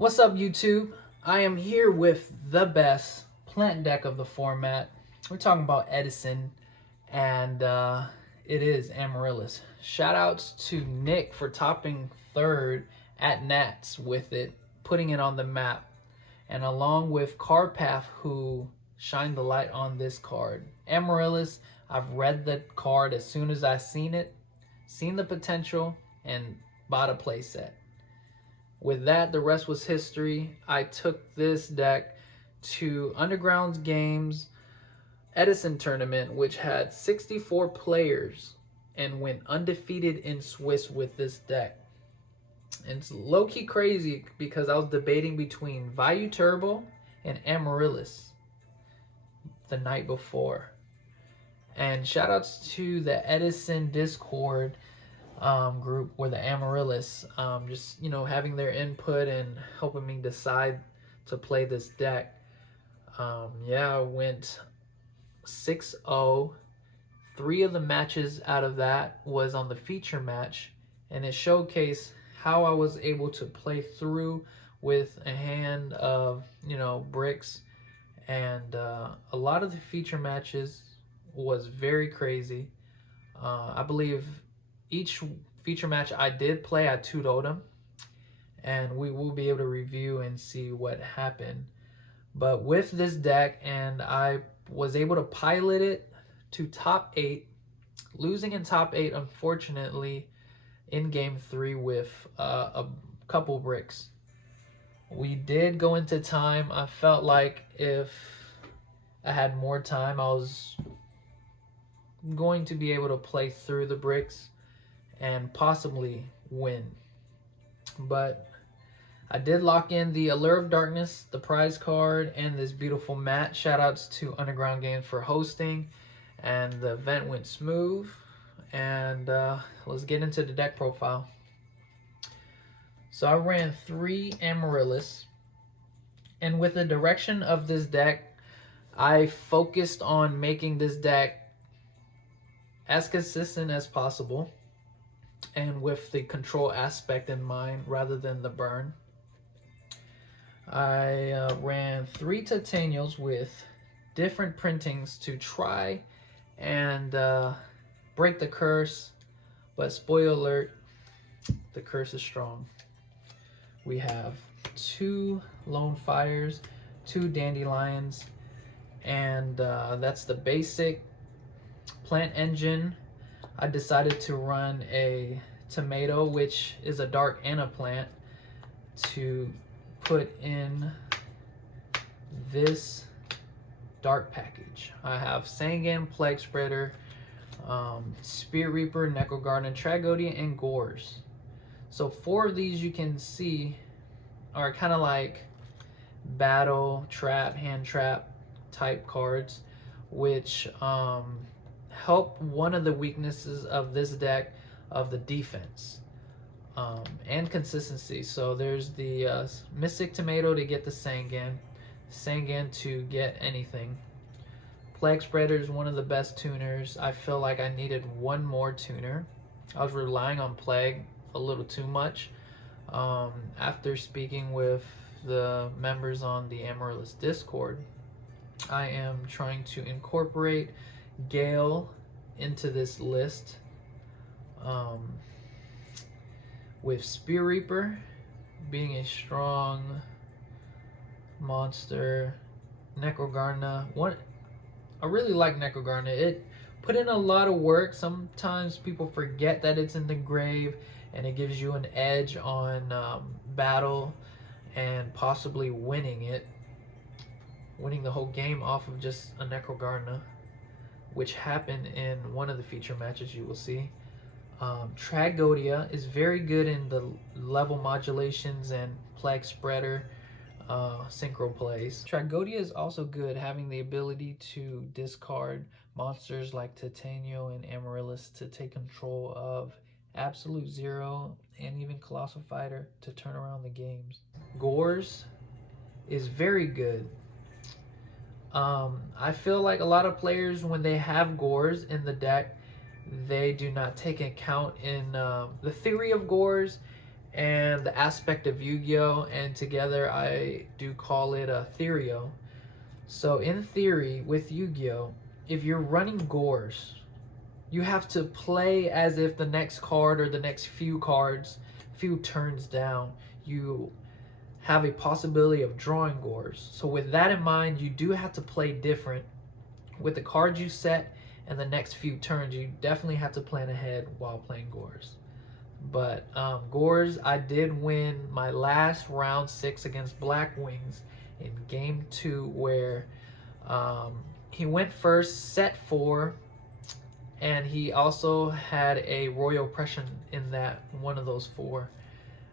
What's up, YouTube? I am here with the best plant deck of the format. We're talking about Edison, and it is Amaryllis. Shoutouts to Nick for topping third at Nats with it, putting it on the map, and along with Carpath, who shined the light on this card. Amaryllis, I've read the card as soon as I seen it, seen the potential, and bought a playset. With that, the rest was history. I took this deck to Underground's Games Edison tournament, which had 64 players, and went undefeated in Swiss with this deck. And it's low-key crazy because I was debating between Vayu Turbo and Amaryllis the night before. And shoutouts to the Edison Discord group where the Amaryllis just having their input and helping me decide to play this deck. Yeah, I went 6-0. 3 of the matches out of that was on the feature match, and it showcased how I was able to play through with a hand of bricks, and a lot of the feature matches was very crazy. I believe each feature match I did play, I 2-0'd them, and we will be able to review and see what happened. But with this deck, and I was able to pilot it to top 8, losing in top 8, unfortunately, in game 3 with a couple bricks. We did go into time. I felt like if I had more time, I was going to be able to play through the bricks and possibly win. But I did lock in the Allure of Darkness, the prize card, and this beautiful mat. Shoutouts to Underground Games for hosting, and the event went smooth. And let's get into the deck profile. So I ran 3 Amaryllis, and with the direction of this deck, I focused on making this deck as consistent as possible, and with the control aspect in mind rather than the burn. I ran 3 Titanials with different printings to try and break the curse, but spoiler alert, the curse is strong. We have 2 Lone Fires, 2 Dandelions, and that's the basic plant engine. I decided to run a tomato, which is a dark and a plant, to put in this dark package. I have Sangan, Plague Spreader, Spear Reaper, Necrogarden, Tragodia, and Gores. So 4 of these you can see are kind of like battle, trap, hand trap type cards, which help one of the weaknesses of this deck of the defense and consistency. So there's the Mystic Tomato to get the Sangan, Sangan to get anything. Plague Spreader is one of the best tuners. I feel like I needed one more tuner. I was relying on Plague a little too much. After speaking with the members on the Amaryllis Discord, I am trying to incorporate Gale into this list, with Spear Reaper being a strong monster. Necrogarden, I really like Necrogarden. It put in a lot of work. Sometimes people forget that it's in the grave, and it gives you an edge on battle and possibly winning the whole game off of just a Necrogarden, which happened in one of the feature matches you will see. Tragodia is very good in the level modulations and Plague Spreader synchro plays. Tragodia is also good having the ability to discard monsters like Titanio and Amaryllis to take control of Absolute Zero and even Colossal Fighter to turn around the games. Gores is very good. I feel like a lot of players, when they have Gores in the deck, they do not take account in the theory of Gores and the aspect of Yugioh, and together I do call it a Theorio. So in theory, with Yugioh, if you're running Gores, you have to play as if the next card or the next few cards, few turns down, you have a possibility of drawing Gores. So with that in mind, you do have to play different. With the cards you set and the next few turns, you definitely have to plan ahead while playing Gores. But Gores, I did win my last round 6 against Blackwings in game 2, where he went first, set 4, and he also had a Royal Oppression in that one of those 4.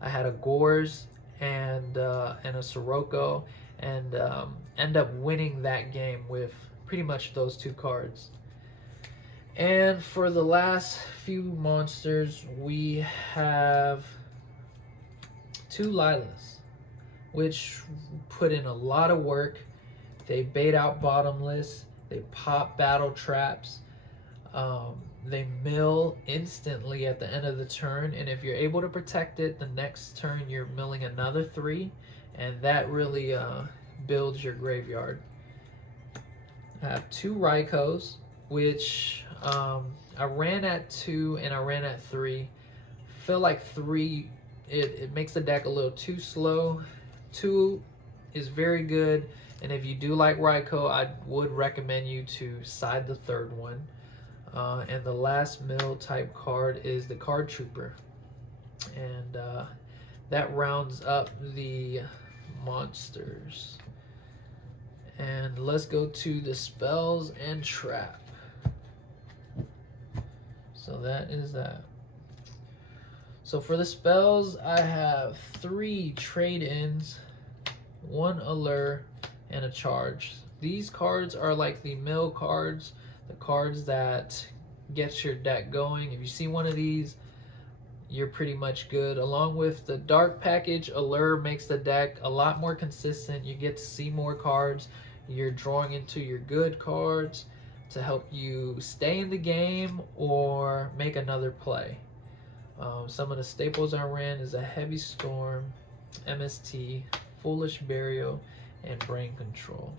I had a Gores and a Sirocco, and end up winning that game with pretty much those 2 cards. And for the last few monsters, we have 2 Lilas, which put in a lot of work. They bait out bottomless, they pop battle traps, they mill instantly at the end of the turn, and if you're able to protect it, the next turn you're milling another 3, and that really builds your graveyard. I have 2 Raikos, which I ran at 2 and I ran at 3. Feel like 3, it makes the deck a little too slow. 2 is very good, and if you do like Raiko, I would recommend you to side the 3rd one. And the last mill type card is the Card Trooper, and that rounds up the monsters. And let's go to the spells and trap. So that is that. So for the spells, I have 3 trade-ins, 1 allure, and a charge. These cards are like the mill cards, the cards that get your deck going. If you see one of these, you're pretty much good. Along with the dark package, allure makes the deck a lot more consistent. You get to see more cards. You're drawing into your good cards to help you stay in the game or make another play. Some of the staples I ran is a Heavy Storm, MST, Foolish Burial, and Brain Control.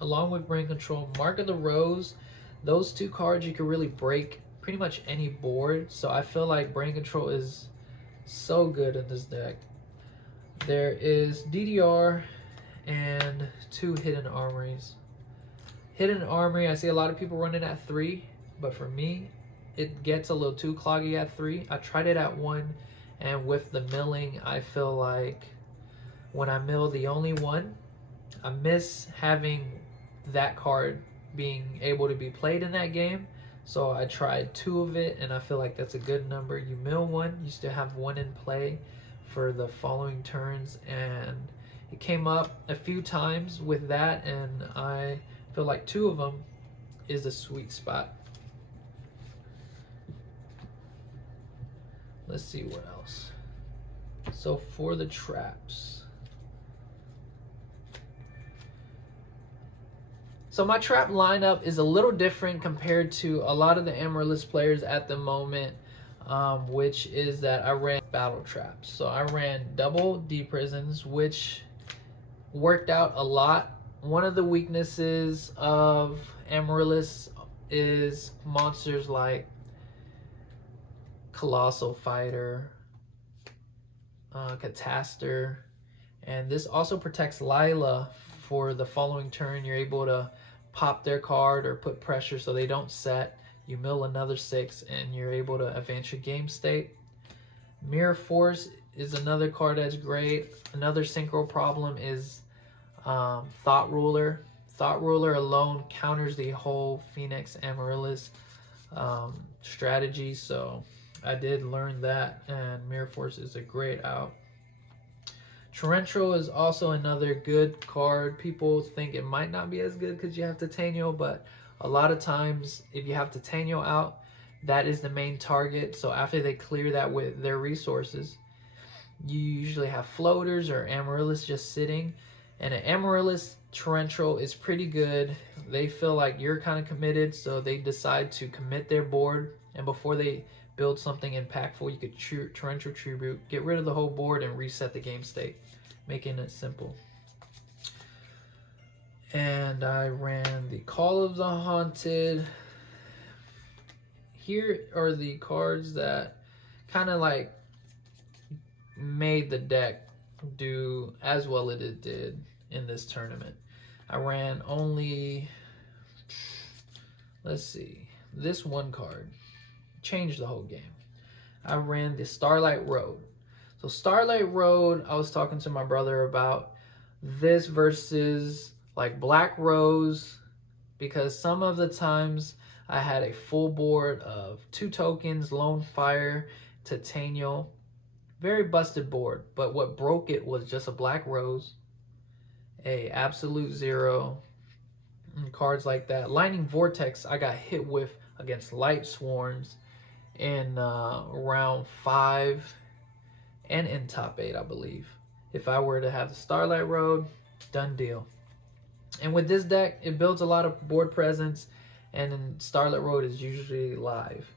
Along with Brain Control, Mark of the Rose, those 2 cards you can really break pretty much any board, so I feel like Brain Control is so good in this deck. There is DDR and 2 Hidden Armories. Hidden Armory, I see a lot of people running at 3, but for me, it gets a little too cloggy at 3. I tried it at 1, and with the milling, I feel like when I mill the only 1, I miss having that card being able to be played in that game. So I tried 2 of it, and I feel like that's a good number. You mill 1, you still have 1 in play for the following turns, and it came up a few times with that, and I feel like 2 of them is a sweet spot. Let's see what else. So for the traps. So my trap lineup is a little different compared to a lot of the Amaryllis players at the moment, which is that I ran battle traps. So I ran double D-Prisons, which worked out a lot. One of the weaknesses of Amaryllis is monsters like Colossal Fighter, Cataster, and this also protects Lila. For the following turn, you're able to pop their card or put pressure so they don't set. You mill another 6 and you're able to advance your game state. Mirror Force is another card that's great. Another synchro problem is Thought Ruler. Thought Ruler alone counters the whole Phoenix Amaryllis strategy, so I did learn that, and Mirror Force is a great out. Torrential is also another good card. People think it might not be as good because you have Titania, but a lot of times if you have Titania out, that is the main target. So after they clear that with their resources, you usually have floaters or Amaryllis just sitting, and an Amaryllis Torrential is pretty good. They feel like you're kind of committed, so they decide to commit their board, and before they build something impactful, you could torrential tribute, get rid of the whole board, and reset the game state, making it simple. And I ran the Call of the Haunted. Here are the cards that kind of like made the deck do as well as it did in this tournament. I ran only, let's see, this one card changed the whole game. I ran the Starlight Road. So Starlight Road, I was talking to my brother about this versus like Black Rose, because some of the times I had a full board of 2 tokens, Lone Fire, Titanium, very busted board, but what broke it was just a Black Rose, a Absolute Zero, and cards like that. Lightning Vortex I got hit with against Lightsworns in round 5 and in top 8, I believe. If I were to have the Starlight Road, done deal. And with this deck, it builds a lot of board presence, and then Starlight Road is usually live.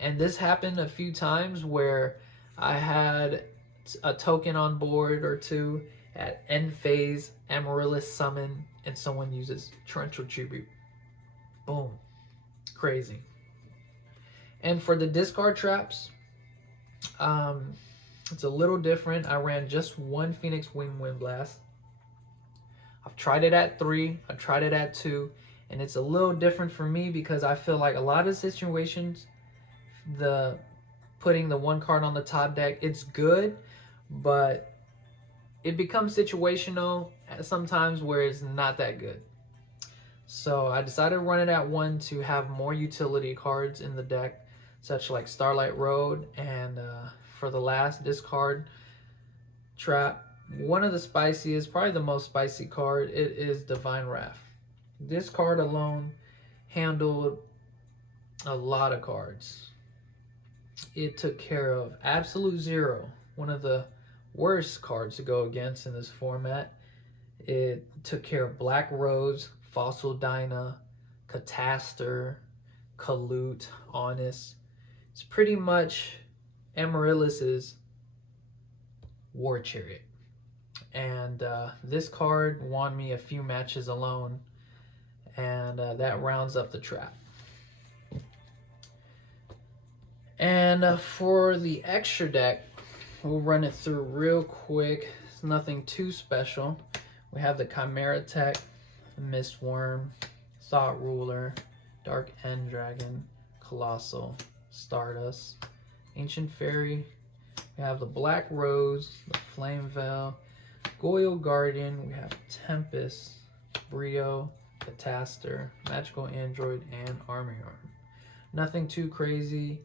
And this happened a few times where I had a token on board or 2 at end phase, Amaryllis summon, and someone uses Torrential Tribute. Boom. Crazy. And for the discard traps, it's a little different. I ran just 1 Phoenix Wing Wind Blast. I've tried it at 3, I tried it at 2, and it's a little different for me because I feel like a lot of situations, putting the 1 card on the top deck, it's good, but it becomes situational sometimes where it's not that good. So I decided to run it at 1 to have more utility cards in the deck, such like Starlight Road, and for the last discard trap, one of the spiciest, probably the most spicy card, it is Divine Wrath. This card alone handled a lot of cards. It took care of Absolute Zero, one of the worst cards to go against in this format. It took care of Black Rose, Fossil Dyna, Catastor, Kalute, Honest. It's pretty much Amaryllis's War Chariot. And this card won me a few matches alone, and that rounds up the trap. And for the extra deck, we'll run it through real quick. It's nothing too special. We have the Chimera Tech, Mistworm, Thought Ruler, Dark End Dragon, Colossal, Stardust, Ancient Fairy. We have the Black Rose, the Flame Veil, Yugioh Guardian. We have Tempest, Brio, Catastor, Magical Android, and Army Arm. Nothing too crazy.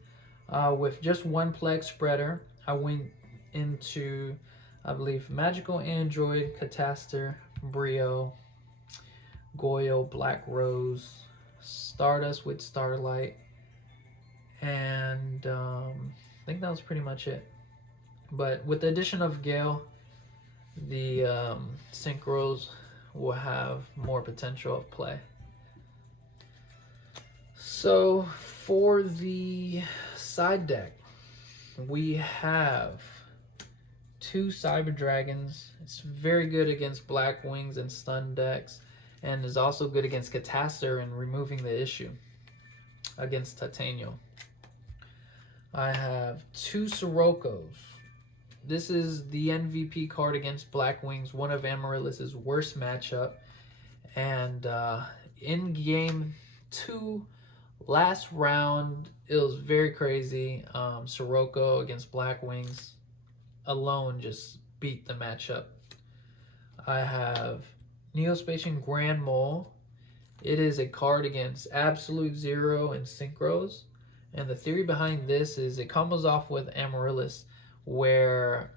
With just 1 Plague Spreader, I went into, I believe, Magical Android, Catastor, Brio, Yugioh, Black Rose, Stardust with Starlight, and I think that was pretty much it. But with the addition of Gale, the Synchros will have more potential of play. So for the side deck, we have 2 Cyber Dragons. It's very good against Blackwings and stun decks, and is also good against Catastor and removing the issue against Titanium. I have 2 Sirokkos. This is the MVP card against Blackwings, one of Amaryllis' worst matchup. And in game 2, last round, it was very crazy. Sirocco against Blackwings alone just beat the matchup. I have Neospatian Grand Mole. It is a card against Absolute Zero and Synchros. And the theory behind this is it combos off with Amaryllis, where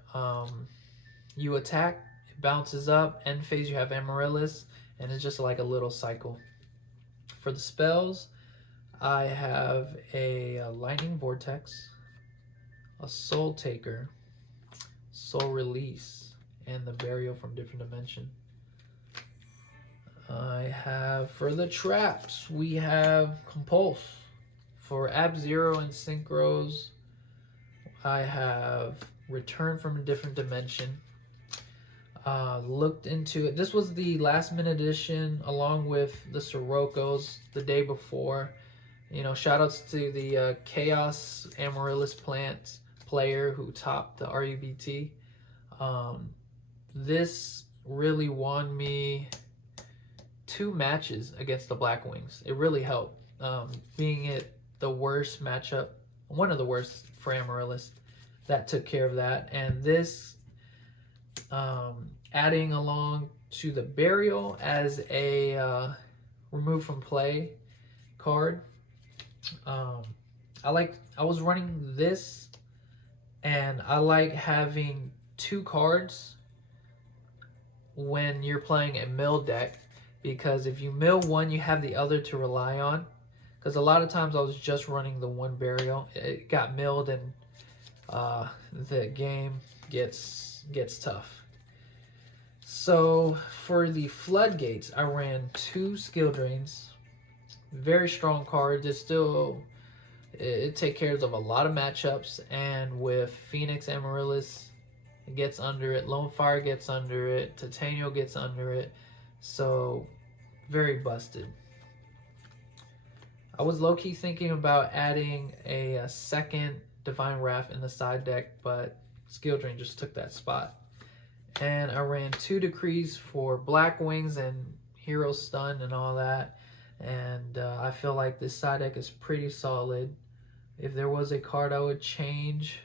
you attack, it bounces up, end phase you have Amaryllis, and it's just like a little cycle. For the spells, I have a Lightning Vortex, a Soul Taker, Soul Release, and the Burial from Different Dimension. I have, for the traps, we have Compulse. For Ab-Zero and Synchros, I have returned from a different dimension. Looked into it. This was the last minute edition along with the Siroccos the day before. You know, shoutouts to the Chaos Amaryllis Plant player who topped the RUBT. This really won me 2 matches against the Blackwings. It really helped. Being it the worst matchup, one of the worst for Amaryllis, that took care of that. And this, adding along to the Burial as a remove from play card. I was running this, and I like having 2 cards when you're playing a mill deck, because if you mill one, you have the other to rely on. Because a lot of times I was just running the 1 Burial. It got milled, and the game gets tough. So for the Floodgates, I ran 2 Skill Drains. Very strong cards. It takes care of a lot of matchups, and with Phoenix Amaryllis, it gets under it. Lone Fire gets under it. Titanium gets under it. So very busted. I was low-key thinking about adding a second Divine Wrath in the side deck, but Skill Drain just took that spot. And I ran 2 Decrees for Blackwings and Hero Stun and all that. And I feel like this side deck is pretty solid. If there was a card I would change,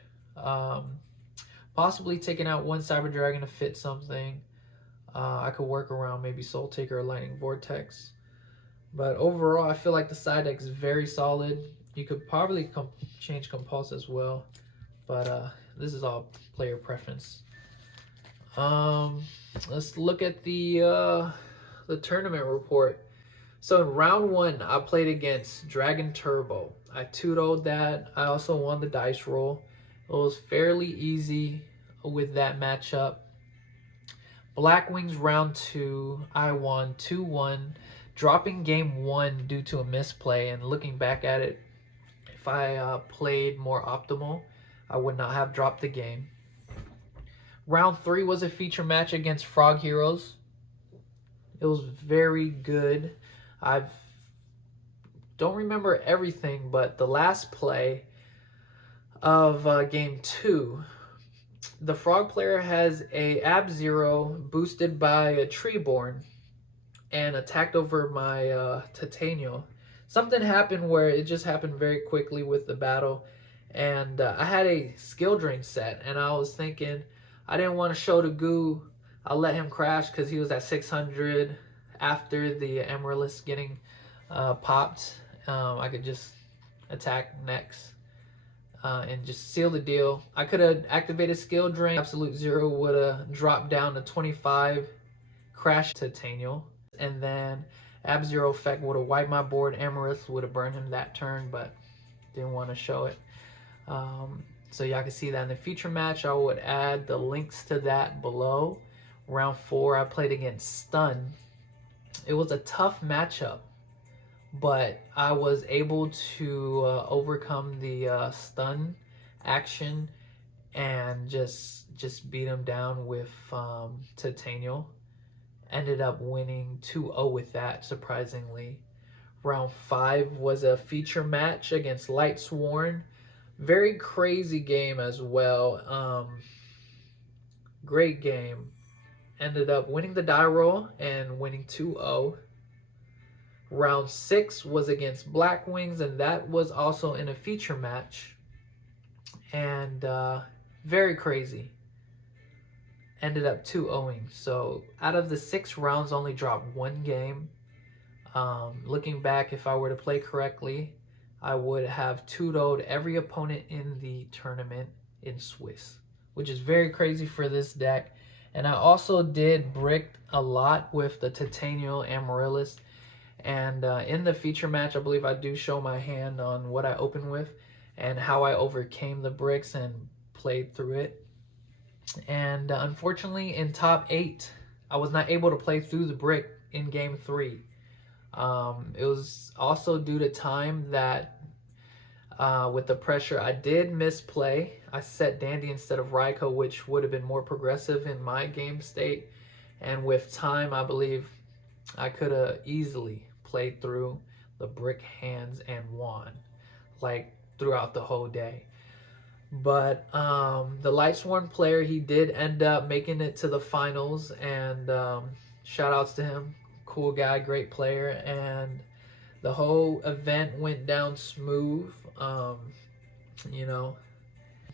possibly taking out 1 Cyber Dragon to fit something. I could work around maybe Soul Taker or Lightning Vortex. But overall, I feel like the side deck is very solid. You could probably change Compulse as well. But this is all player preference. Let's look at the tournament report. So in round 1, I played against Dragon Turbo. I 2-0'd that. I also won the dice roll. It was fairly easy with that matchup. Blackwings round 2, I won 2-1, dropping game 1 due to a misplay. And looking back at it, if I played more optimal, I would not have dropped the game. Round 3 was a feature match against Frog Heroes. It was very good. I don't remember everything, but the last play of game 2, the Frog player has a Ab-Zero boosted by a Treeborn and attacked over my Titanium. Something happened where it just happened very quickly with the battle, and I had a Skill Drain set, and I was thinking I didn't want to show the goo. I'll let him crash because he was at 600 after the Amaryllis getting popped. I could just attack next and just seal the deal. I could have activated Skill Drain. Absolute Zero would have dropped down to 25, crashed Titanium, and then Ab-Zero effect would have wiped my board. Amaryllis would have burned him that turn, but didn't want to show it. So y'all can see that in the feature match. I would add the links to that below. Round 4, I played against Stun. It was a tough matchup, but I was able to overcome the stun action and just beat him down with Titanium. Ended up winning 2-0 with that, surprisingly. Round 5 was a feature match against Lightsworns. Very crazy game as well. Great game. Ended up winning the die roll and winning 2-0. Round 6 was against Blackwings, and that was also in a feature match. And very crazy. Ended up 2-0-ing. So out of the 6 rounds, only dropped 1 game. Looking back, if I were to play correctly, I would have 2-0'd every opponent in the tournament in Swiss, which is very crazy for this deck. And I also did brick a lot with the Titanium Amaryllis. And in the feature match, I believe I do show my hand on what I opened with and how I overcame the bricks and played through it. And unfortunately, in top 8, I was not able to play through the brick in game 3. It was also due to time that with the pressure. I did misplay. I set Dandy instead of Raikou, which would have been more progressive in my game state. And with time, I believe I could have easily played through the brick hands and won, like throughout the whole day. But the Lightsworn player, he did end up making it to the finals, and shout outs to him. Cool guy, great player, and the whole event went down smooth. You know,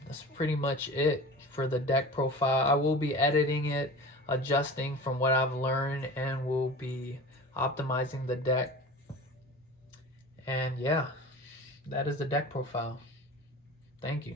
that's pretty much it for the deck profile. I will be editing it, adjusting from what I've learned, and we'll be optimizing the deck. And yeah, that is the deck profile. Thank you.